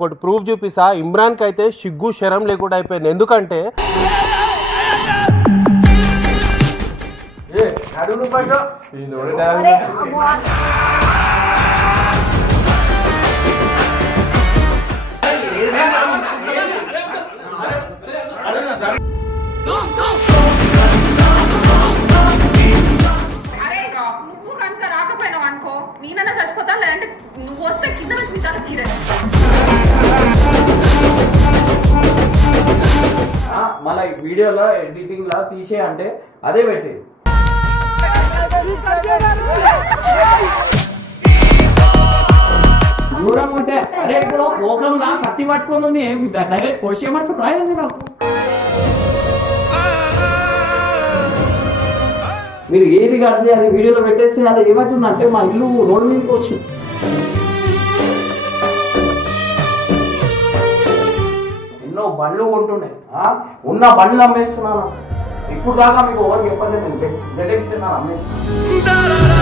ఒకటి ప్రూఫ్ చూపిస్తా. ఇమ్రాన్కి అయితే సిగ్గు శరం లేకుండా అయిపోయింది. ఎందుకంటే అరే నువ్వు కనుక రాకపోయినావు అనుకో నేనన్నా చచ్చిపోతా లేదంటే నువ్వు వస్తే కింద మీ తాత చీర మళ్ళీ వీడియోలో ఎడిటింగ్ లా తీసే అంటే అదే పెట్టేది దూరం ఉంటే అరే ఇప్పుడు ప్రోగ్రామ్ లా కత్తి పట్టుకొని ఉంది ఏమి డైరెక్ట్ కోసేయమంటే రాయలేదు నాకు మీరు ఏది కడితే అది వీడియోలో పెట్టేస్తే అది ఏమవుతుంది అంటే మా ఇల్లు రోడ్డు మీదకి వచ్చింది. బండ్లు కొంటుండే. ఆ? ఉన్న బండ్లు అమ్మేస్తున్నాను ఇప్పుడు దాకా మీకు ఎవరు చెప్పలేదు. నేను జెడెక్స్ నేను అమ్మేస్తున్నాను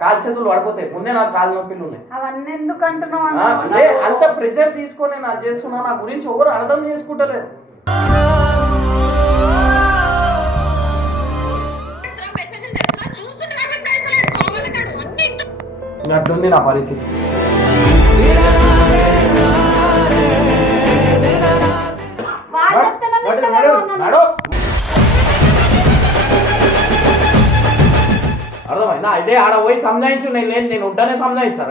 కాలు చేతులు పడిపోతాయి. ముందే నాకు కాలు నొప్పిలు ఉన్నాయి. అవన్నీ ఎందుకు అంటున్నావు అంత ప్రెజర్ తీసుకొని నేను అది చేస్తున్నా. నా గురించి ఎవరు అర్థం చేసుకుంటలేరు అన్ని అట్లుంది నా పరిస్థితి. అర్థమైందా? ఇదే ఆడ పోయి సంజాయించు నేను లేదు నేను ఉంటేనే సంజాయిస్తారు?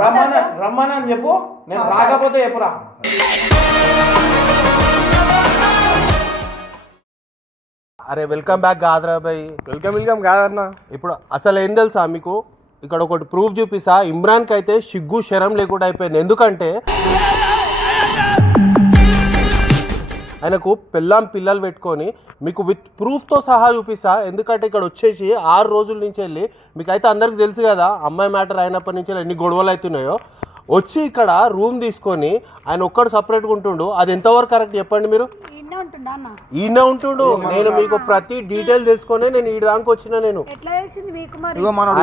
రమ్మని రమ్మని అని చెప్పు. నేను రాకపోతే చెప్పురా. అరే వెల్కమ్ బ్యాక్ కాదురా బాయ్ వెల్కమ్ వెల్కమ్ కాదన్న ఇప్పుడు అసలు ఏం తెలుసా మీకు? ఇక్కడ ఒకటి ప్రూఫ్ చూపిస్తా. ఇమ్రాన్కి అయితే సిగ్గు శరం లేకుండా అయిపోయింది. ఎందుకంటే ఆయనకు పెళ్ళాం పిల్లలు పెట్టుకొని మీకు విత్ ప్రూఫ్తో సహా చూపిస్తా. ఎందుకంటే ఇక్కడ వచ్చేసి ఆరు రోజుల నుంచి వెళ్ళి మీకు అయితే అందరికి తెలుసు కదా అమ్మాయి మ్యాటర్ అయినప్పటి నుంచి ఎన్ని గొడవలు అవుతున్నాయో. వచ్చి ఇక్కడ రూమ్ తీసుకొని ఆయన ఒక్కడు సపరేట్గా ఉంటుండు. అది ఎంతవరకు కరెక్ట్ చెప్పండి మీరు? ఈయన ఉంటుండు నేను మీకు ప్రతి డీటెయిల్ తెలుసుకొని నేను ఈ దానికి వచ్చిన నేను.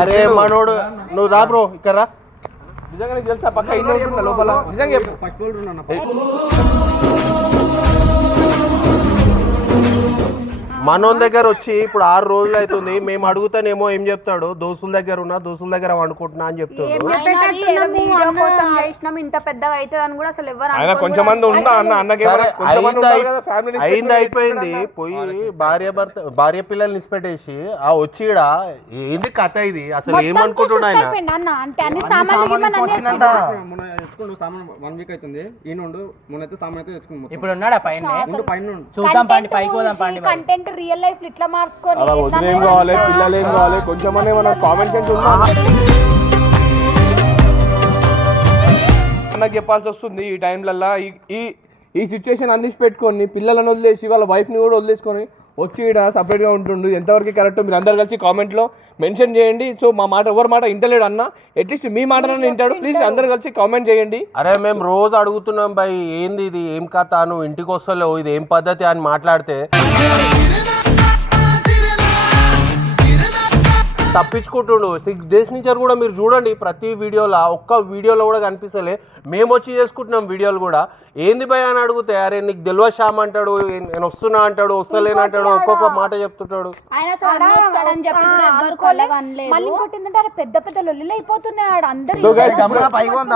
అరే మనోడు నువ్వు రా బ్రో ఇక్కడ రా. నిజంగా నీకు తెలుసా? పక్క లోపల? నిజంగా మనోన్ దగ్గర వచ్చి ఇప్పుడు ఆరు రోజులు అవుతుంది మేము అడుగుతానేమో ఏం చెప్తాడు? దోస్తుల దగ్గర ఉన్నా దోస్తుల దగ్గర వండుకుంటున్నా అని చెప్తాడు. ఇంత పెద్దగా అవుతుంది అని కూడా అసలు ఎవరు ఆయన అనుకోని కొంచెం కూడా. మంది ఉన్నా అన్న అన్నకి సరే కొంచెం మంది అయింది ఉంటారు కదా ఫ్యామిలీ అయింది అయిపోయింది. పోయి భార్య భర్త భార్య పిల్లల్ని ఇచ్చిపెట్టేసి ఆ వచ్చి ఈడ ఏంది కథ ఇది? అసలు ఏమనుకుంటున్నా ఆయన? అయిపోయింది అన్న. అంటే అన్ని సామాన్లు గిమాన్లు అన్ని వచ్చిందా? మొన్న తెచ్చుకుండు సామాన్ వన్ వీక్ అవుతుంది. ఈయనుండు మొన్న అయితే సామాన్ అయితే తెచ్చుకుండు మొత్తం. ఇప్పుడు ఉన్నాడా పైన ఉండు పైన ఉండు. చూద్దాం పండి పైకి పోదాం పండి. కంటెంట్ రియల్ లైఫ్ ఇట్లా మార్చుకొని అలా కావాలి పిల్లలు ఏం కావాలి కొంచెం అనే మన కామెంట్ సెన్స్ ఉందా? అన్నకు చెప్పాల్సి వస్తుంది ఈ టైంలల్లో ఈ ఈ ఈ సిచ్యువేషన్ అందించి పెట్టుకొని పిల్లలను వదిలేసి వాళ్ళ వైఫ్ని కూడా వదిలేసుకొని వచ్చి ఇక్కడ సపరేట్గా ఉంటుండు. ఎంతవరకు కరెక్ట్ మీరు అందరు కలిసి కామెంట్లో మెన్షన్ చేయండి. సో మా మాట ఎవరి మాట ఇంటలేడు అన్న. అట్లీస్ట్ మీ మాటలను వింటాడు. ప్లీజ్ అందరు కలిసి కామెంట్ చేయండి. అరే మేము రోజు అడుగుతున్నాం భయ్ ఏంది ఇది? ఏం కథ? నువ్వు ఇంటికి వస్తలేవు. ఇది ఏం పద్ధతి అని మాట్లాడితే తప్పించుకుంటుండు. సిక్స్ డేస్ నుంచి కూడా మీరు చూడండి ప్రతి వీడియోలో ఒక్క వీడియోలో కూడా కనిపిస్తలే. మేము వచ్చి చేసుకుంటున్నాం వీడియోలు కూడా. ఏంది భయ అని అడిగితే అరే నీకు తెలివ శ్యామ్ అంటాడు నేను వస్తున్నా అంటాడు వస్తలేను అంటాడు ఒక్కొక్క మాట చెప్తుంటాడు. పెద్ద పెద్ద లొల్లిలు అయిపోతున్నాయి ఆడ అందరు సో గైస్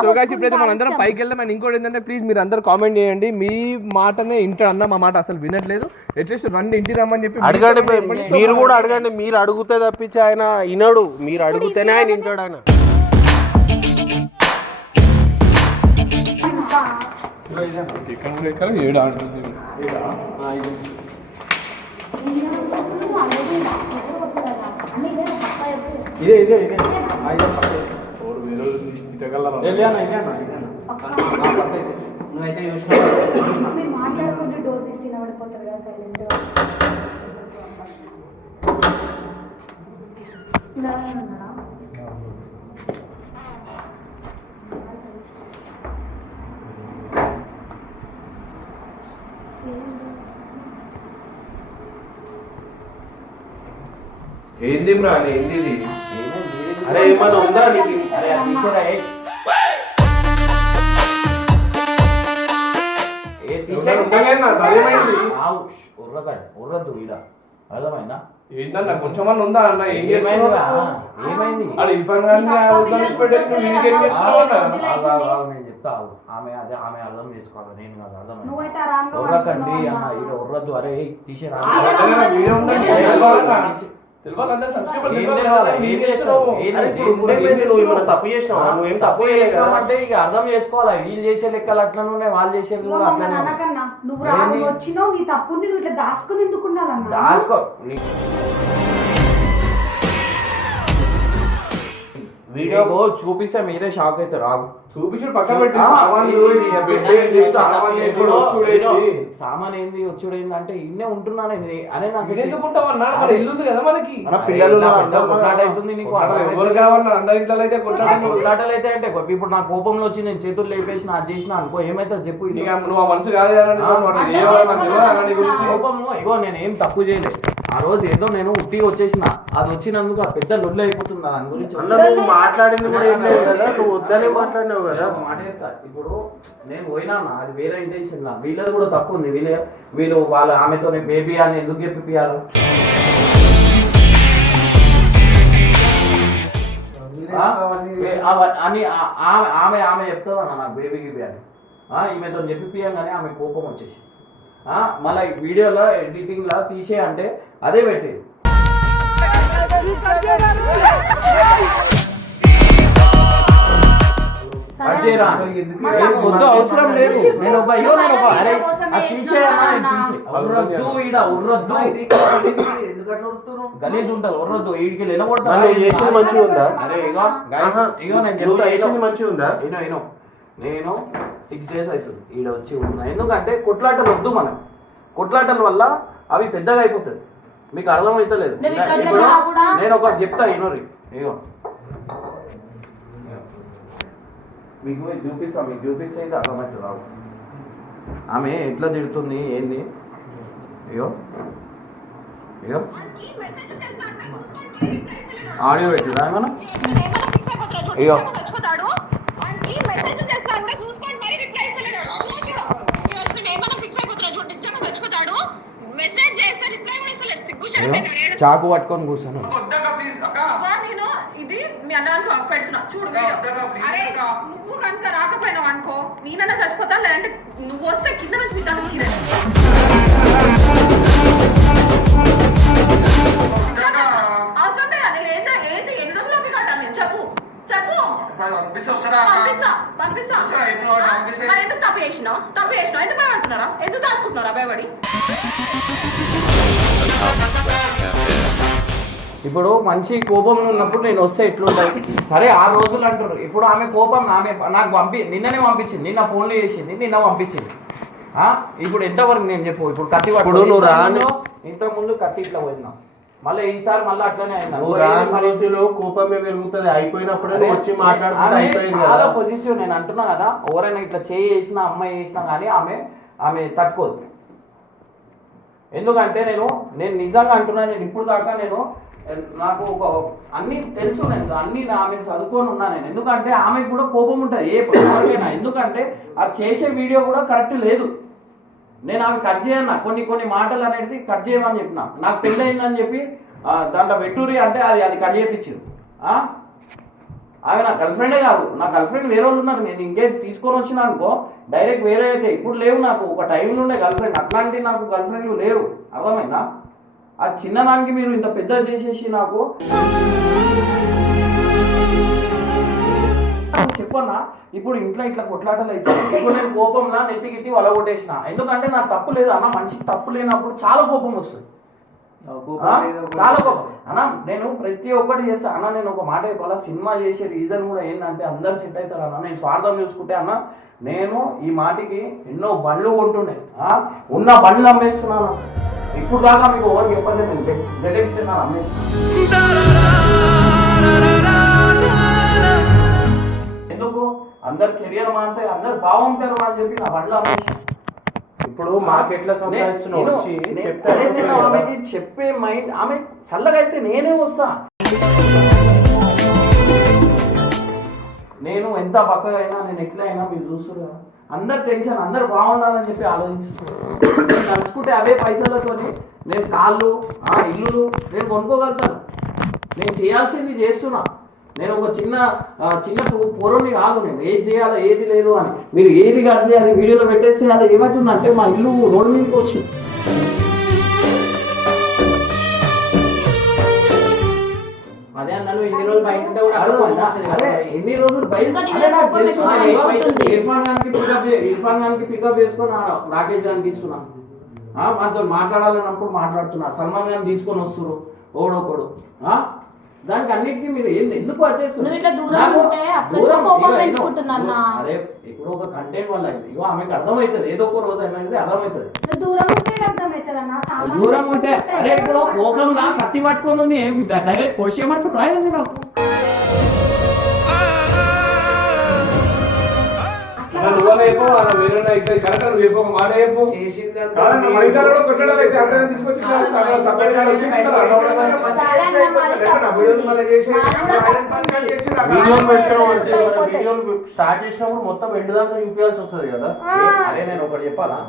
సో గైస్ ఇప్పుడైతే మనం అందరం పైకి వెళ్దాం. అండ్ ఇంకోటి ఏంటంటే ప్లీజ్ మీరు అందరూ కామెంట్ చేయండి. మీ మాటనే ఇంటాడు అన్న మా మాట అసలు వినట్లేదు. అట్లీస్ట్ రండి ఇంటి రమ్మని చెప్పి అడగండి. మీరు. కూడా అడగండి. మీరు అడిగితే తప్పించి ఆయన వినడు. మీరు అడిగితేనే ఆయన వింటాడు ఆయన. ఇక్కడ ఇక్కడ ఏడు ఆడుతుంది ఇదే. ఇదే ఇదే. నువ్వైతే మాట్లాడుకుంటే డోర్ తీసి నిలబడిపోతారు కదా సైలెంట్ ఏంది బ్రా ఏంది ఇది? అరే ఏమన్నా ఉందా నీకు? అరే అది తీసేరా, ఏ. ఉర్రగాడు, ఉర్రద్దు ఈడ. అర్థమైందా? ఏంటన్నా కొంచెమన్నా ఉందా అన్న? ఏం రా? ఏమైంది? పెట్టేసి ఆగు, నేను చెప్తా. ఆమె అదే ఆమె అర్థం చేసుకోవాలి. నేను కాదు ఆరాంగా ఉర్రకండి అన్న అమ్మా. ఈడ ఉర్రద్దు అరే? తీసే. తప్పు చేసినావా? నువ్వేం తప్పు చేసినావంటే ఇక అర్థం చేసుకోవాలి. వీళ్ళు చేసే లెక్కలు అట్లనే ఉన్నాయి వాళ్ళు చేసేది ఇదిగో కూడా అట్లనే నువ్వు వచ్చినావు నీ తప్పు ఉంది నువ్వు ఇట్లా దాచుకుని ఎందుకు ఉండాలన్నా? దాచుకో. వీడియో చూపిస్తే మీరే షాక్ అవుతారు. ఆగు. చూపించుడు పక్కన పెట్టి? సామాన్ ఏంది వచ్చుడు ఏంది? అంటే ఇన్నే ఉంటున్నాను. అరే నాకు ఇది ఎందుకు ఉంటావన్నా మన ఇల్లు ఉంది కదా మనకి. మన పిల్లలు ఉన్నారు, అరే, అందరూ కొట్లాట ఉన్నారు. అవుతుంది నీకు కొట్లాట అర్థమైతే ఎవరు కావాలన్నా అందరి ఇంట్లో అయితే కొట్లాట కొట్లాటలు అయితే అంటే ఇప్పుడు నా కోపంలో వచ్చి నేను చేతులు లేపేసిన అది చేసిన అనుకో ఏమైతే చెప్పు నువ్వు ఆ మనసు కాదు కోపంలో ఇగో నేను ఏం తప్పు చేయలేదు. ఆ రోజు ఏదో నేను ఉట్టిగా వచ్చేసిన. అది వచ్చినందుకు ఆ పెద్ద లొల్లి అయిపోతుంది. దాని గురించి నువ్వు మాట్లాడింది కూడా ఏం లేదు కదా? నువ్వు వద్దనే మాట్లాడినావు కదా? ఒక మాట చెప్తా. ఇప్పుడు నేను పోయినా అది వేరే ఇంటెన్షన్ లా. వీళ్ళది కూడా తప్పు ఉంది. వీళ్ళే వీళ్ళు వాళ్ళ ఆమెతో బేబీ అని ఎందుకు చెప్పిపియాలి అని ఆమె ఆమె ఆమె చెప్తుందన్న నాకు బేబీ గిబీ అని? ఈమెతో చెప్పిపియంగానే ఆమె కోపం వచ్చేసి ఆ, మళ్ళీ వీడియోలో ఎడిటింగ్ లా తీసే అంటే అదే పెట్టేది వద్దు అవసరం లేదు. నేను ఒక అయ్యో నేను ఒక అరే అది తీసేయమ్మా నేను తీసే ఉర్రద్దు ఈడ ఉర్రద్దు. గలీజ్ చేసింది మంచిగా ఉందా? అరే ఇగో ఇగో నేను చెప్తా చేసింది. మంచిగా ఉందా? ఇనో ఇనో. నేను సిక్స్ డేస్ అవుతుంది. ఈడ వచ్చి ఉంటున్నా ఎందుకంటే కొట్లాటలు వద్దు మనం కొట్లాటల వల్ల అవి పెద్దగా అయిపోతుంది మీకు అర్థమవుతలేదు ఇప్పుడు నేను ఒకటి చెప్తా ఇనోరి ఇగో మీకు చూపిస్తా మీకు చూపిస్తే ఇది అర్థమవుతుంది. ఆమె ఎట్లా తిడుతుంది ఏంది? అయ్యో అయ్యో ఆడియో పెట్టిరా ఏమన్నా? అయ్యో. చచ్చిపోతాడు. చాకు పట్టుకొని కూర్చొని అబ్బా, నేను ఇది మీ అన్నానికి పెడుతున్నా. చూడు. అరే నువ్వు కనుక రాకపోయినావు అనుకో నేనన్నా చచ్చిపోతా లేదంటే నువ్వు వస్తే కింద నుంచి మీ తను చీర అవసరం లేదా నేను ఏందా ఏంది ఎన్ని రోజులు కట్టాను నేను చెప్పు. చెప్పు పంపిస్తా పంపిస్తా మరి ఎందుకు తప్పు చేసినావు? తప్పు చేసినావు. ఎందుకు భయపడుతున్నారా ఎందుకు దాచుకుంటున్నారా భయపడి? ఇప్పుడు మంచి కోపంలో ఉన్నప్పుడు నేను వస్తే ఎట్లుంటుంది? సరే ఆరు రోజులు అంటారు ఇప్పుడు ఆమె కోపం ఆమె నాకు పంపి నిన్ననే పంపించింది. నిన్న ఫోన్లో చేసింది. నిన్న పంపించింది. ఆ? ఇప్పుడు ఎంతవరకు నేను చెప్పు? ఇప్పుడు కత్తి ఇప్పుడు పట్టుకొని నువ్వు రాని- ముందు కత్తి ఇట్లా పోయినా మళ్ళీ ఈసారి మళ్ళీ అట్లనే అయింది. కోపమే పెరుగుతుంది? అయిపోయినప్పుడే వచ్చి చాలా పొజిటివ్ నేను అంటున్నా కదా. ఎవరైనా ఇట్లా చేయి చేసినా అమ్మాయి చేసినా కానీ ఆమె ఆమె తట్టుకోదు. ఎందుకంటే నేను నేను నిజంగా అంటున్నా నేను ఇప్పుడు దాకా నేను నాకు ఒక అన్ని తెలుసు నేను అన్ని ఆమె చదువుకొని ఉన్నా నేను. ఎందుకంటే ఆమెకు కూడా కోపం ఉంటుంది ఏ ఎందుకంటే అది చేసే వీడియో కూడా కరెక్ట్ లేదు. నేను అవి కట్ చేయన్న కొన్ని కొన్ని మాటలు అనేది కట్ చేయమని చెప్పిన. నాకు పెళ్ళి అయిందని చెప్పి దాంట్లో వెట్టూరి అంటే అది అది కట్ చేయించింది ఆమె నా గర్ల్ ఫ్రెండే కాదు. నా గర్ల్ ఫ్రెండ్ వేరే వాళ్ళు ఉన్నారు. నేను ఇంకేస్ తీసుకొని వచ్చిన అనుకో డైరెక్ట్ వేరే అయితే ఇప్పుడు లేవు నాకు. ఒక టైంలో ఉండే గర్ల్ ఫ్రెండ్ అట్లాంటి నాకు గర్ల్ ఫ్రెండ్లు లేరు. అర్థమైందా? ఆ చిన్నదానికి మీరు ఇంత పెద్ద చేసేసి నాకు చెప్పన్నా ఇప్పుడు ఇంట్లో ఇట్లా కొట్లాటలు అయితే ఇప్పుడు నేను కోపంలా నెత్తికిత్తి వలగొట్టేసిన ఎందుకంటే నా తప్పు లేదు అన్న మనిషికి తప్పు లేనప్పుడు చాలా కోపం వస్తుంది. ఆ? చాలా కోపం అన్న నేను ప్రతి ఒక్కటి చేస్తా. అన్న నేను ఒక మాట చెప్పాలా? సినిమా చేసే రీజన్ కూడా ఏంటంటే అందరు సెట్ అవుతారు అన్న. నేను స్వార్థం చూసుకుంటే అన్న నేను ఈ మాటికి ఎన్నో బండ్లు కొంటుండే. ఆ? ఉన్న బండ్లు అమ్మేస్తున్నాను ఇప్పుడు దాకా మీకు ఎవరు చెప్పలేదు. నేను జెడెక్స్ నేను అమ్మేస్తున్నాను అందరు కెరియర్ మారితే అందరు బాగుంటారు అని చెప్పి నా బండ్లు అమ్మేసాను ఇప్పుడు అయిపోతుంది కదా. ఆమెకి చెప్పే మైండ్ ఆమె చల్లగా అయితే నేనే వస్తా. నేను ఎంత పక్కగా అయినా నేను ఎట్లా అయినా మీరు చూస్తున్నారు కదా. అందరు టెన్షన్ అందరు బాగుండాలని చెప్పి ఆలోచించుకుంటారు నేను నడుచుకుంటే అవే పైసలతోని నేను కాళ్ళు ఆ ఇల్లులు నేను కొనుక్కోగలుగుతాను. నేను చేయాల్సింది చేస్తున్నా. నేను ఒక చిన్న ఆ, చిన్న పూర్వని కాదు నేను. ఏది చేయాలో ఏది లేదు అని. మీరు ఏది కడితే అది వీడియోలో పెట్టేస్తే అది ఏమవుతుంది అంటే మా ఇల్లు రోడ్డు మీదకి వచ్చింది. అదే అన్నాను ఇన్ని రోజులు బయట ఉంటే కూడా. ఎన్ని రోజులు బయట. ఇర్ఫాన్ గానికి పికప్ ఇర్ఫాన్ గానికి పికప్ చేసుకొని రాకేష్ గారికి ఇస్తున్నా. ఆ, మనతో మాట్లాడాలన్నప్పుడు మాట్లాడుతున్నా. సల్మాన్ గారిని తీసుకొని వస్తున్నారు ఓడొకడు ఆ? దానికి అన్నిటికీ మీరు ఏంది? ఎందుకు అదే. అరే ఇప్పుడు ఒక కంటెంట్ వల్ల అయింది. ఇగో ఆమెకు అర్థమవుతుంది. ఏదో ఒక రోజు అనేది అర్థమవుతుంది. దూరం ఉంటే అర్థమవుతుంది? అన్న సామాన్లు దూరం ఉంటే అరే ఇప్పుడు కోపం నా కత్తి పట్టుకొని డైరెక్ట్ కోసేయమంటూ రాయలేదు నాకు. అలా అలా వేరే అయితే కరెక్ట్ ఒక మాట కొట్టడాలు అయితే తీసుకొచ్చి వచ్చి. వీడియోలు పెట్టడం వీడియోలు స్టార్ట్ చేసినప్పుడు మొత్తం ఎండ్ దాకా చూపించాల్సి వస్తుంది కదా? అరే నేను ఒకటి చెప్పాలా?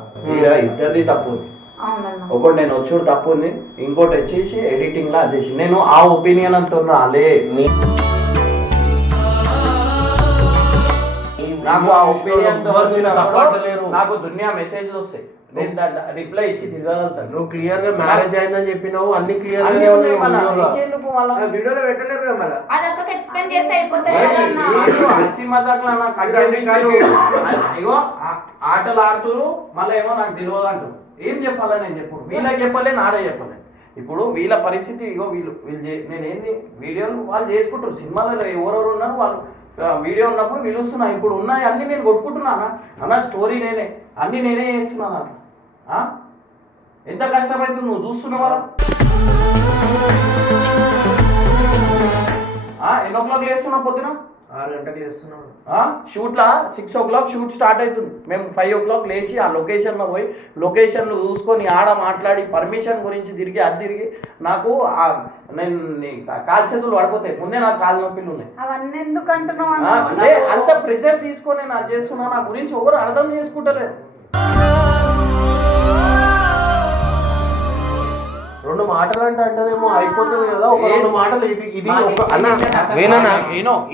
ఇద్దరిది తప్పు ఒకటి నేను వచ్చుడు తప్పు ఉంది ఇంకోటి వచ్చేసి ఎడిటింగ్ లా చేసి నేను ఆ ఒపీనియన్ అంత రాలే నాకు ఆ ఒపీనియన్ నాకు దునియా మెసేజ్లు వస్తాయి. నేను రిప్లై ఇచ్చి తిరగలుగుతాను నువ్వు క్లియర్గా మ్యారేజ్ అయిందని చెప్పినావు అన్ని క్లియర్ అన్నీ ఉన్నాయి మళ్ళా. ఇంకెందుకు మళ్ళా? అదొక ఎక్స్ప్లెయిన్ చేస్తే అయిపోతాయి? కదా హసి ఆ- ఆటలు ఆడుతురు మళ్ళీ ఏమో నాకు తెలియదు అంటారు. ఏం చెప్పాలా నేను చెప్పు వీళ్ళకి చెప్పలే నాడే చెప్పలే ఇప్పుడు వీళ్ళ పరిస్థితి ఇగో వీళ్ళు వీళ్ళు నేను ఏంది వీడియోలు వాళ్ళు చేసుకుంటారు. సినిమాలలో ఎవరెవరు ఉన్నారు వాళ్ళు వీడియో ఉన్నప్పుడు పిలుస్తున్నా ఇప్పుడు ఉన్నాయి అన్నీ నేను కొట్టుకుంటున్నానా? అన్న అన్న స్టోరీ నేనే. అన్ని నేనే చేస్తున్నా దాంట్లో ఎంత కష్టమైతుంది నువ్వు చూస్తున్నావా? ఎన్ ఓ క్లాక్ లేస్తున్నావు పొద్దున? ఆరు గంటలకు చేస్తున్నాడు షూట్లా? Six o'clock shoot start అవుతుంది. మేము ఫైవ్ ఓ క్లాక్ లేచి ఆ లొకేషన్లో పోయి లొకేషన్లు చూసుకొని ఆడ మాట్లాడి పర్మిషన్ గురించి తిరిగి అది తిరిగి నాకు ఆ నేను కాలు చేతులు పడిపోతాయి. ముందే నాకు కాలు నొప్పిలు ఉన్నాయి. అవన్నీ ఎందుకు అంటున్నావు ఆ, అన్న లే, అంత ప్రెజర్ తీసుకొని నేను అది చేస్తున్నా నా గురించి ఎవరు అర్థం చేసుకుంటలేరు. మాటలు అంటే అంటదేమో అయిపోతుంది కదా ఒక ఏ- రెండు మాటలు ఇది ఒక అన్న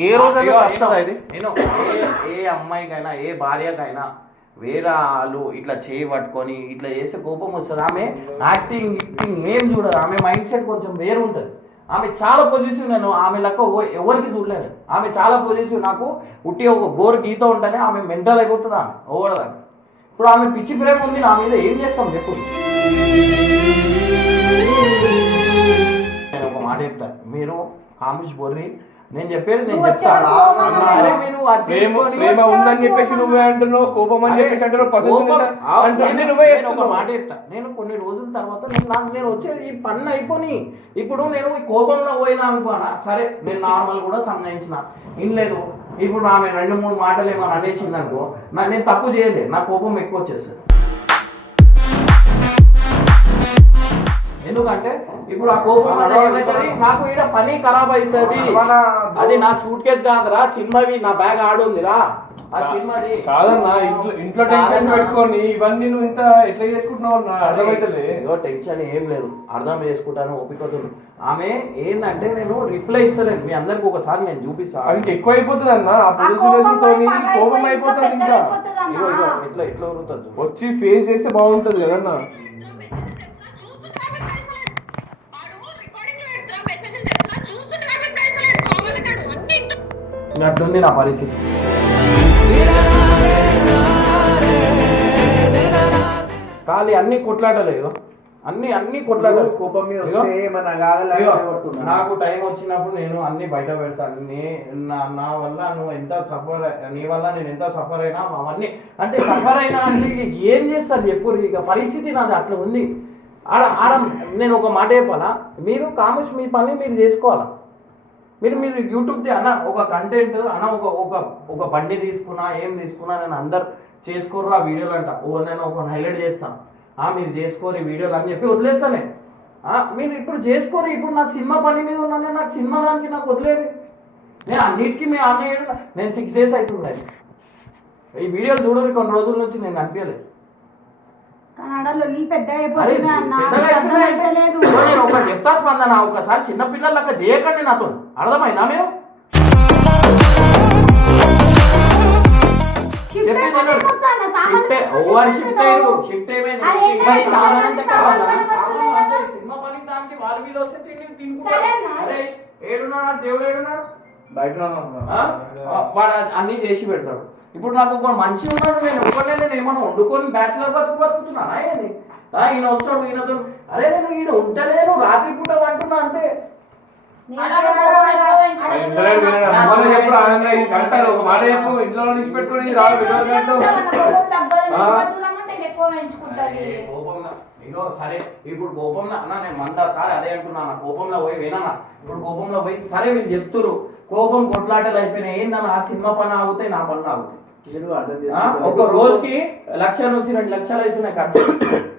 ఏ రోజైనా ఏ- అమ్మాయికైనా ఏ భార్యకైనా వేరే వాళ్ళు ఇట్లా చేయి పట్టుకొని ఇట్లా చేసే కోపం వస్తుంది. ఆమె యాక్టింగ్ గిక్టింగ్ ఏం చూడదు. ఆమె మైండ్ సెట్ కొంచెం వేరు ఉంటుంది ఆమె చాలా పొజిటివ్ నేను ఆమె లెక్క ఎవరికి చూడలేను ఆమె చాలా పొజిటివ్ నాకు ఉట్టి ఒక గోరు గీత ఉంటేనే ఆమె మెంటల్ అయిపోతుంది ఆమె ఓవడదాన్ని ఇప్పుడు ఆమె పిచ్చి ప్రేమ ఉంది నా మీద ఏం చేస్తాం చెప్పు. నేను ఒక మాట చెప్తా మీరు కామిష్ బొర్రి నేను చెప్పేది నేను నువ్వు చెప్తా వచ్చే వరకు కోపం అరే మీరు అది ప్రేమ చేసుకొని- ప్రేమ ఉందని చెప్పేసి నువ్వే అంటున్నావు? కోపం అని చెప్పేసి అంటున్నావు? అన్ని నేను- నువ్వే నేను ఒక. మాట చెప్తా నేను కొన్ని రోజుల తర్వాత నేను నాకు నేను వచ్చేది ఈ పన్ను అయిపోని. ఇప్పుడు నేను ఈ కోపంలో పోయినా అనుకోనా? సరే నేను నార్మల్ కూడా సంబంధించిన ఇన్లేదు ఇప్పుడు ఆమె రెండు మూడు మాటలు ఏమైనా అనేసింది అనుకో నా నేను తప్పు చేయలేదు నా కోపం ఎక్కువ వచ్చేస్తుంది. ఎందుకంటే ఇప్పుడు ఆ కోపం వల్ల ఏమవుతుంది నాకు ఈడ పని ఖరాబ్ అవుతుంది అది నా సూట్ కేసు కాదురా సినిమావి నా బ్యాగ్ ఆడుందిరా. ఆ సినిమాది కాదన్నా ఇంట్లో ఇంట్లో టెన్షన్. పెట్టుకొని ఇవన్నీ నువ్వు ఇంత ఎట్లా చేసుకుంటున్నావు అన్న? అర్థమైతలే. ఏదో టెన్షన్ ఏం లేదు. అర్థం చేసుకుంటాను ఓపికతో ఆమె ఏంటంటే నేను రిప్లై ఇస్తలేదు మీ అందరికి ఒకసారి నేను చూపిస్తాను అది ఎక్కువ అయిపోతుంది అన్న ఆ కోపం అయిపోతుంది ఇంకా. ఇట్లా ఇట్లా ఉరుతుంది వచ్చి ఫేస్ చేస్తే బాగుంటది కదన్నా. అట్లుంది నా పరిస్థితి. ఖాళీ అన్ని కొట్లాడలేదు అన్ని అన్ని కొట్లాడలేదు కోపం మీద నాకు టైం వచ్చినప్పుడు నేను అన్ని బయట పెడతాను నే- నా నా వల్ల నువ్వు ఎంత సఫర్ నీ వల్ల నేను ఎంత సఫర్ అయినా అవన్నీ. అంటే సఫర్ అయినా అంటే ఏం చేస్తారు చెప్పు ఇక పరిస్థితి నాది అట్లా ఉంది. ఆడ ఆడ నేను ఒక మాట చెప్పాలా? మీరు కామర్స్ మీ పని మీరు చేసుకోవాలా? మీరు మీరు యూట్యూబ్ ది అన్న ఒక కంటెంట్ అన్న ఒక ఒక ఒక బండి తీసుకున్నా ఏం తీసుకున్నా నేను అందరు చేసుకోరు ఆ వీడియోలు అంట ఓ నేను ఒక హైలైట్ చేస్తాను ఆ మీరు చేసుకోరు ఈ వీడియోలు అని చెప్పి వదిలేస్తానే. మీరు ఇప్పుడు చేసుకోరు ఇప్పుడు నాకు సినిమా పని మీద ఉన్నానే నాకు సినిమా దానికి నాకు వదిలేదు నేను అన్నిటికీ మీ అన్నయ్య నేను సిక్స్ డేస్ అవుతుంది ఈ వీడియోలు చూడరు కొన్ని రోజుల నుంచి నేను అనిపించలేదు నేను ఒకటి చెప్తా స్పందన ఒకసారి చిన్న పిల్లలక్క చేయకండి నాతో. అర్థమైందా మీరు? Over shift. అయ్యారు షిఫ్ట్. అంటే సినిమా పనికి దానికి వాళ్ళు వీళ్ళు వస్తే తిండి తినుకుంటారు. అరే ఏడున్నాడు? దేవుడు ఏడున్నాడు? వాడు అన్ని చేసి పెడతాడు. ఇప్పుడు నాకు ఒక మనిషి ఉన్నాడు నేను ఒక్కనే నేను ఏమన్నా వండుకొని బ్యాచిలర్ బతుకు బతుకుతున్నానా ఏంది? ఈయన వస్తాడు ఈయనతో అరే నేను ఈయన ఉంటలేను రాత్రి పూట అంటున్నా అంతే ఒక మాట చెప్పు ఇంట్లో ఇగో సరే ఇప్పుడు కోపంలో అన్న నేను మంద సారి అదే అంటున్నా కోపంలో పోయి వినన్నా ఇప్పుడు కోపంలో పోయి సరే మీరు చెప్తురు కోపం కొట్లాటలు అయిపోయినాయి. ఏందన్న ఆ సినిమా పని ఆగుతాయి నా పనులు ఆగుతాయి. ఒక రోజుకి లక్ష నుంచి రెండు లక్షలు అవుతున్నాయి ఖర్చు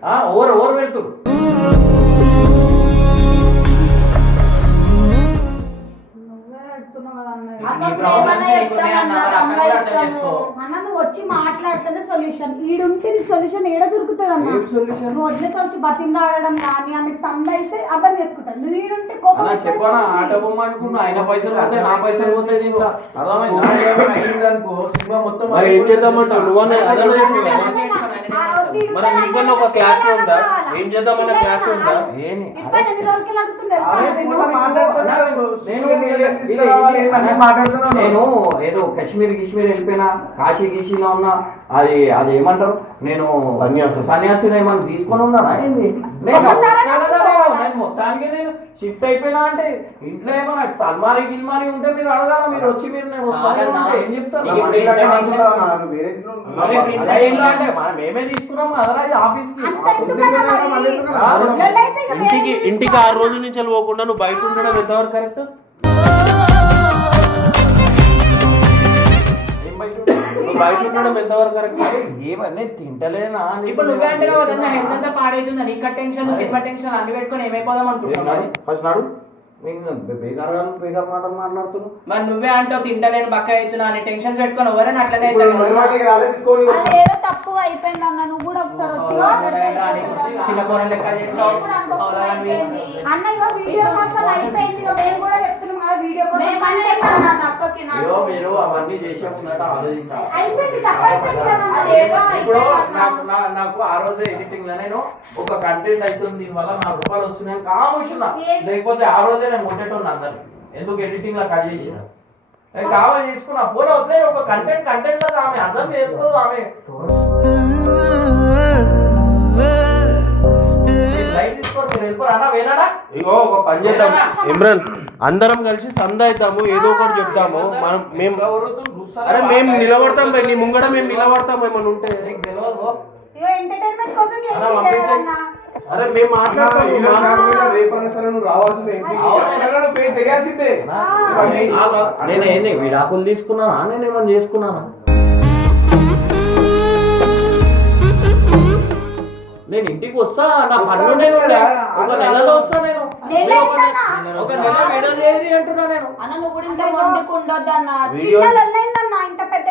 ఆ, ఓవర్ ఓవర్ పెడుతురు నువ్వు వచ్చి మాట్లాడితేనే సొల్యూషన్ ఈడుంటే నీ సొల్యూషన్ ఏడ దొరుకుతుంది అన్న? నువ్వు వదిలేతో వచ్చి బతిండాడడం కానీ ఆమెకు సందైతే అర్థం చేసుకుంటాను నువ్వు ఈడుంటే కోపం అలా చెప్పనా ఆట బొమ్మ అనుకున్నా. ఆయన పైసలు పోతాయి నా పైసలు పోతాయి దీంట్లో అర్థమైందా? అయిందనుకో సినిమా మొత్తం ఏం చేద్దామంటావు? నువ్వన్నా మరి నీకన్నా ఒక క్లారిటీ ఉందా? ఏం చేద్దామన్న క్లారిటీ ఉందా? నేను? ఏదో కాశ్మీర్ గిశ్మీర్ వెళ్ళిపోయినా కాశీ గీషీలో ఉన్నా అది అది ఏమంటారు? నేను సన్యాసి. సన్యాసిని ఏమన్నా తీసుకొని ఉన్నానా? ఏంది. నేను మొత్తానికి నేను షిఫ్ట్ అయిపోయినా అంటే ఇంట్లో ఏమన్నా సల్మారి గిల్మారి ఉంటే మీరు అడగాల? మీరు వచ్చి మీరు నేను వస్తాను ఏం చెప్తారు? మేమే తీసుకున్నాం కదరా ఇది ఆఫీస్ ఇంటికి ఇంటికి ఆరు రోజుల నుంచి పోకుండా నువ్వు బయట ఉండడం ఎంతవరకు కరెక్ట్? బయట ఉండడం ఎంతవరకు కరెక్ట్ ఏమన్నీ తింటలేనా ఇప్పుడు నువ్వే అంటే హెల్త్ అంతా చేస్తున్నానా? పాడైతుంది నీకు టెన్షన్ సినిమా టెన్షన్ అన్ని పెట్టుకొని ఏమైపోదాం అనుకుంటున్నావు? ఫస్ట్ నాడు బేగారు గారు బేగారు మాటలు మాట్లాడుతున్నావు మరి నువ్వే అంటావు తింటలేను బక్క అవుతున్నా అని టెన్షన్స్ పెట్టుకొని ఎవరైనా అట్లనే. అదేదో తప్పు అయిపోయింది అన్న నువ్వు కూడా ఒకసారి వచ్చి చిన్న కూరలు లెక్క చేస్తావు. అన్నయ్య వీడియో కోసం అయిపోయింది. మేము కూడా చెప్తున్నాం కదా వీడియో కోసం నా అక్కకి మీరు అవన్నీ చేసే ముందట ఆలోచించాలి. ఇప్పుడు నాకు. నా- ఆ రోజే ఎడిటింగ్లో నేను ఒక కంటెంట్ అవుతుంది దీనివల్ల నాలుగు రూపాయలు వస్తున్నాయి కాముషున్నా లేకపోతే ఆ రోజే నేను కొట్టేటోని అందరు. ఎందుకు ఎడిటింగ్లో కట్ చేసిన? నేను కావాలి చేసుకున్నా. పోనీ వదిలే ఒక కంటెంట్ కంటెంట్లో ఆమె అర్థం చేసుకోదు ఆమె. ఇగో ఒక పని చేద్దాం. ఇమ్రాన్ అందరం కలిసి సంద అవుతాము ఏదో ఒకటి చెప్తాము మనం మేము అరే మేము నిలబడతాం భయ్, నీ ముంగడ మేము నిలబడతాం ఏమన్నా ఉంటే. అరే మేము మాట్లాడతాము ఈయన మా- కాకుండా రేపన్నా సరే నువ్వు రావాల్సిందే ఇంటికి ఫేస్ చేయాల్సిందే. నేను ఏంది విడాకులు తీసుకున్నానా? నేను ఏమన్నా చేసుకున్నానా? నేను ఇంటికి వస్తా నా పనులు నేను ఉండే. ఒక నెలలో వస్తా నేను. ఒక నెల వీడియో చేయరి అంటున్నా నేను. అన్న నువ్వు కూడా ఇంత మొండికి ఉండొద్దు అన్న వీడియో చిన్న లొల్లైందన్న ఇంత పెద్ద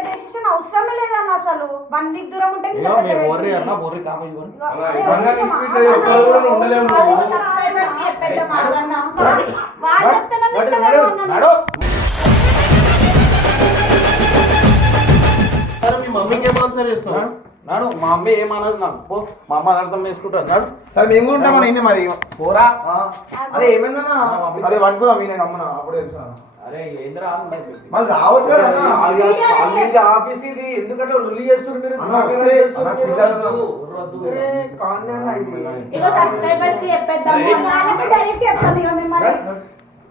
అవసరమే లేదన్న అసలు? వన్ వీక్ దూరం ఉంటే ఇంత ఏమో పెద్ద మీరు బోర్రి. అన్న బోర్రి కావాలి ఇవ్వండి. ఇగో, అలా అరే, ఇవన్నీ కొంచెం తీసుకుంటే అన్న, ఒక్క రోజు కూడా ఉండలేము. అది నువ్వు. subscribers కి చెప్పేద్దాం అదన్న. వాడు చెప్తున్నా నడు, ఇష్టమేమో నడు, అన్న నడు. అరే మీ మమ్మీకి ఏం ఆన్సర్ చేస్తావు? నడు, నడు మా అమ్మ ఏమన్నది నాకు. పో మా అమ్మ అర్థం చేసుకుంటారు నడు. సరే మేము కూడా ఉంటామని ఇన్ని మరి? పోరా? ఆ. అరే ఏమైందన్నా? అరే వండుకుందాం ఈయన గమ్మున అప్పుడే తెలుసా? అన్న మళ్ళీ రావచ్చు కదా ఆఫీస్ ఇది ఎందుకంటే లొల్లి చేస్తున్నారు మీరు.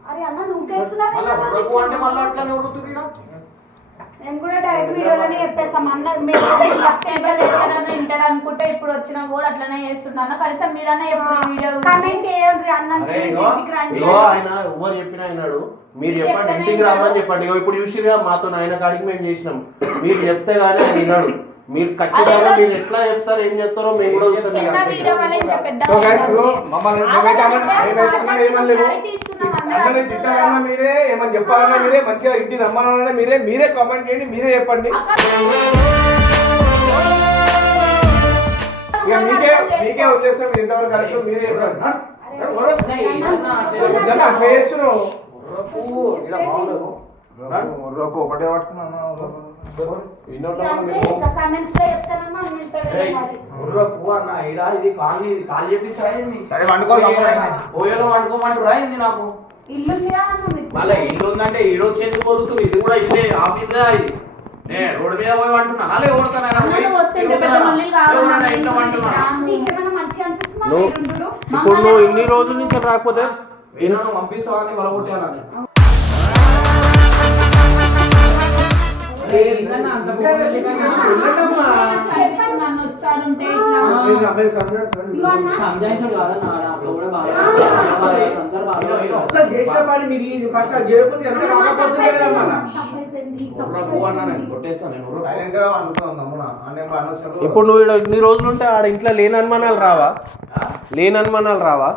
అరే, అన్న నువ్వు చేస్తున్నావు అంటే మళ్ళీ అట్లా వీడియోలోనే చెప్పేస్తాం? అన్న మేము ఎట్లా చేస్తారని వింటాడు అనుకుంటే ఇప్పుడు వచ్చినా కూడా అట్లనే చేస్తున్నాను కనీసం మీరన్నా ఎప్పుడు వీడియో కమెంట్ చేయండి అన్న ఆయన ఎవరు చెప్పినా అయినాడు మీరు చెప్పండి ఇంటికి రామని చెప్పండి. ఇప్పుడు చూసిరుగా మాతో ఆయన కాడికి మేము చేసినాం. మీరు చెప్తే గానీ ఆయన విన్నాడు మీరు ఖచ్చితంగా మీరు ఎట్లా చెప్తారో ఏం చెప్తారో మేము కూడా అందరినీ తిట్టాలన్నా మీరే ఏమని చెప్పాలన్నా మీరే మంచిగా ఇంటికి రమ్మాలన్నా మీరే మీరే కామెంట్ చేయండి మీరే చెప్పండి ఇక మీకే మీకే వదిలేస్తాం మీరు ఎంతవరకు కరెక్ట్ మీరే చెప్పండి బాగుండదు ఒకటే పట్టుకున్నా సరే, వండుకో, ఓయే- తమ్ముడు. ఓయోలో వండుకోమంటారా ఏంది నాకు. ఇల్లు మళ్ళీ ఇల్లు ఉందంటే ఈడు వచ్చేందుకు కోరుతుంది. ఇది కూడా ఇల్లే ఆఫీసే ఇది నేను రోడ్డు మీద పోయి అలా అనిపిస్తుందా నువ్వు? ఇప్పుడు నువ్వు ఇన్ని రోజుల నుంచి రాకపోతే వీళ్ళను పంపిస్తావని వలగొట్టాను నన్ను వచ్చాడుంటే ఇప్పుడు నువ్వు ఈడ ఇన్ని రోజులు ఉంటే ఆడ ఇంట్లో లేని అనుమానాలు రావా? లేని అనుమానాలు రావా?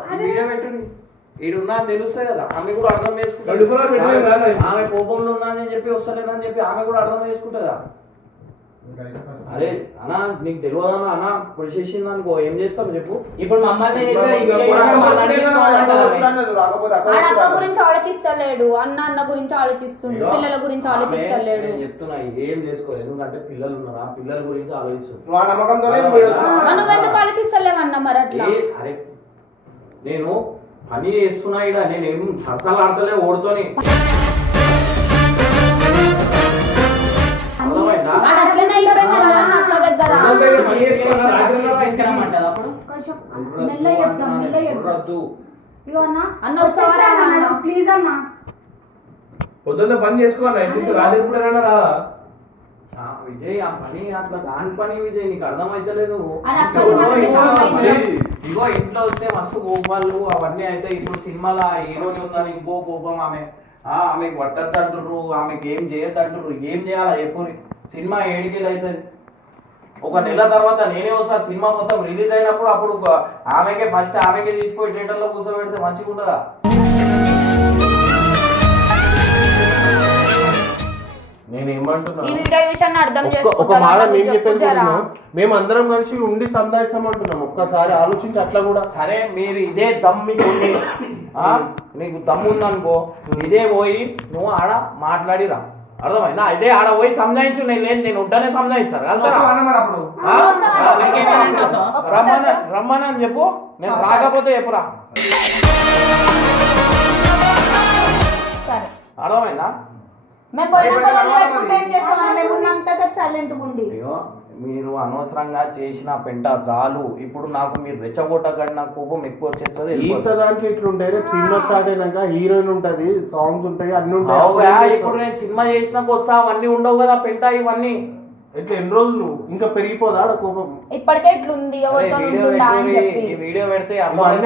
ఈడున్నా తెలుస్తాయి కదా. ఆమె కూడా అర్థం. చేసుకుంటుంది. ఆమె కోపంలో ఉందని చెప్పి వస్తలేనని చెప్పి ఆమె కూడా అర్థం చేసుకుంటుందా? అరే అన్నా నీకు తెలియదన్నా అన్న? ఇప్పుడు చేసింది అనుకో ఏం చేస్తావు చెప్పు. ఇప్పుడు గురించి ఆలోచిస్తలేడు అన్న అన్న గురించి ఆలోచిస్తుండు పిల్లల గురించి ఆలోచిస్తలేడు. నేను చెప్తున్నా ఏం చేసుకో ఎందుకంటే పిల్లలు ఉన్నారు? పిల్లల గురించి ఆలోచిస్తుంది నువ్వెందుకు ఆలోచిస్తలేవన్న మరి అట్లా? అరే నేను పని చేస్తున్నా ఇడ నేను ఏం సరసాలు ఆడతలే ఓడుతోని? ప్లీజ్ అన్న. పొద్దున్న పని చేసుకోవాలి రాదా ఆ, విజయ్ ఆ పని అట్లా కాని పని విజయ్ నీకు అర్థమైతలేదు. ఇగో ఇంట్లో వస్తే మస్తు కోపాలు అవన్నీ అయితే ఇప్పుడు సినిమాలో హీరోని ఉందని ఇంకో కోపం ఆమె. ఆ, ఆమెకు పట్టద్దు అంటుర్రు ఆమెకి ఏం చేయొద్దు అంటుర్రు ఏం చేయాలా ఎప్పుడు సినిమా ఏడికెళ్ళి అవుతుంది ఒక నెల తర్వాత నేనే ఒకసారి సినిమా మొత్తం రిలీజ్ అయినప్పుడు అప్పుడు ఆమెకే ఫస్ట్ ఆమెకే తీసుకొని థియేటర్లో కూర్చోబెడితే మంచిగా ఉంటుందా ఒక మాట మేము చెప్పేది అందరం కలిసి ఉండి సందాయిస్తామంటున్నాం ఒక్కసారి ఆలోచించి అట్లా కూడా. సరే మీరు ఇదే దమ్ మీకు నీకు దమ్ము ఉందనుకో ఇదే పోయి నువ్వు ఆడ మాట్లాడిరా. అర్థమైందా? ఇదే ఆడ పోయి సంజాయించు నేను లేదు నేను ఉంటేనే సంజాయిస్తారు? రమ్మన రమ్మని అని చెప్పు. నేను రాకపోతే చెప్పురా. సరే. అర్థమైందా? మేము మీరు. అనవసరంగా చేసిన పెంట చాలు ఇప్పుడు నాకు మీరు రెచ్చగొట్టకండి నాకు కోపం ఎక్కువ వచ్చేస్తుంది ఈత వెళ్ళిపోతుంది. దానికి ఇట్లుంటాయి సినిమా స్టార్ట్ అయినాక హీరోయిన్ ఉంటది సాంగ్స్ ఉంటాయి అన్ని ఉంటాయి. ఇప్పుడు? నేను సినిమా చేసినాక వస్తా అవన్నీ ఉండవు కదా పెంట ఇవన్నీ. ఇట్లా ఎన్ని రోజులు? ఇంకా పెరిగిపోదా ఆడ కోపం? ఇప్పటికే అరే, ఎవరితో వీడియో ఉంటుందా అని పెట్టుకొని చెప్పి. ఈ వీడియో పెడితే.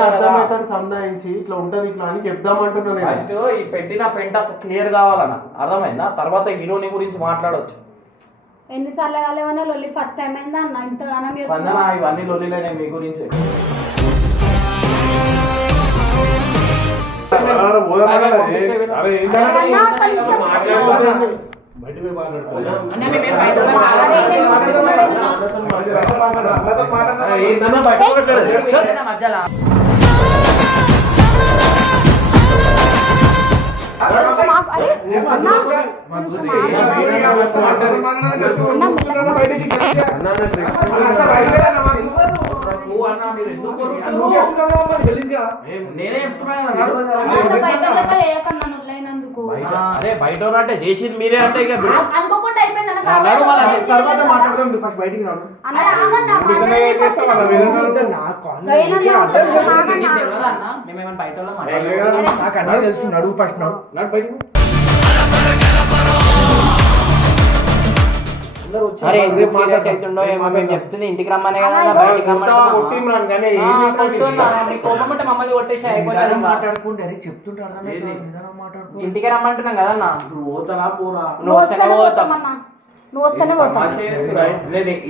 అర్థమవుతాడు సందాయించి ఇట్లా ఉంటది ఇట్లా అని చెప్దామంటున్నా నేను. ఫస్ట్ ఈ పెట్టిన పెంట క్లియర్ కావాలన్న. అర్థమైందా? తర్వాత హీరోని గురించి మాట్లాడొచ్చు. ఎన్నిసార్లు కాలేమన్నా లొల్లి? ఫస్ట్ టైం అయిందా అన్న? స్పందన చేస్తున్నావు. ఇవన్నీ లొల్లిలేనే మీ గురించి. అరే పోదామా? మధ్యలో నేనే చెప్తున్నాను బయట అరే బయట అంటే చేసింది మీరే అంటే ఇక అనుకోకుండా అయిపోయింది అన్న. తర్వాత మాట్లాడదాం. ఫస్ట్ బయటికి రాడు. నీకు తెలుసు నడువు ఫస్ట్ నడు. నడు బయటకు సరే ఎందుకు సీరియస్ అవుతుండో ఏమో మేము చెప్తుంది ఇంటికి రమ్మనే కదా బయటికి కానీ? మీ కోపం ఉంటే మమ్మల్ని కొట్టేసి. ఇంటికి రమ్మంటున్నాం కదన్నా నువ్వు పోతారా పోరా? నువ్వు వస్తేనే పోతాం. వస్తేనే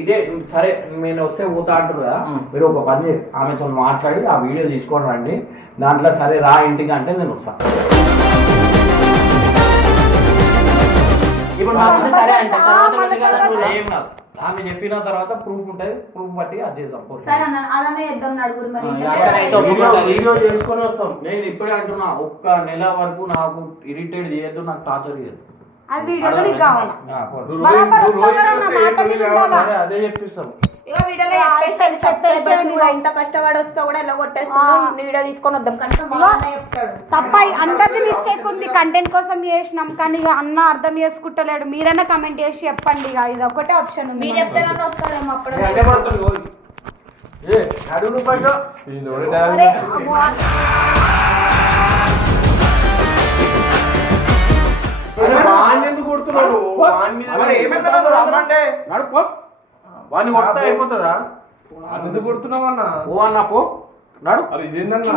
ఇదే సరే నేను వస్తే పోతా అంటారు కదా. మీరు ఒక పని. ఆమెతో మాట్లాడి ఆ వీడియో తీసుకొని రండి. దాంట్లో సరే రా ఇంటికి అంటే నేను వస్తాను ఇప్పుడు మా ముందు సరే అంటే తర్వాత ఉంది కదా నువ్వు ఏం కాదు. ఆమె చెప్పిన తర్వాత ప్రూఫ్ ఉంటుంది. ప్రూఫ్ బట్టి అది చేద్దాం. సరే అన్న అలానే ఇద్దాం నడుగురు మరి. ఆ, అట్లనైతే వీడియో ఒప్పుకుంటది. వీడియో చేసుకొని వస్తాం. నేను ఇప్పుడే అంటున్నా ఒక్క నెల వరకు నాకు ఇరిటేట్ చేయొద్దు నాకు టార్చర్ చేయొద్దు. అది వీడియోలో నీకు కావాలా? ఆ, పోరు. నువ్వు బరాబర్ రోజు- వస్తావు కదా రోజు నా మాట మీద ఉండవా? సరే, అదే చెప్పిస్తాం. ఇక వీడియోలో చెప్పేసి సబ్స్క్రైబర్స్ కూడా ఇంత కష్టపడి వస్తా కూడా ఎలా కొట్టేస్తుందో. వీడియో తీసుకొని వద్దాం. చెప్తాడు. తప్ప అందరిది మిస్టేక్ ఉంది. కంటెంట్ కోసం చేసినాం కానీ ఇక అన్న అర్థం చేసుకుంటలేడు. మీరైనా కమెంట్ చేసి చెప్పండి ఇక ఇది ఒకటే ఆప్షన్ ఉంది మీరు చెప్తే నన్ను వస్తాడేమో అప్పుడు. ఎందుకు కొడుతున్నాడు? వాడిని కొడతా అయిపోతుందా? ఎందుకు కొడుతున్నావన్నా ఓ అన్న పో. నడు. అరే ఇదేందన్నా?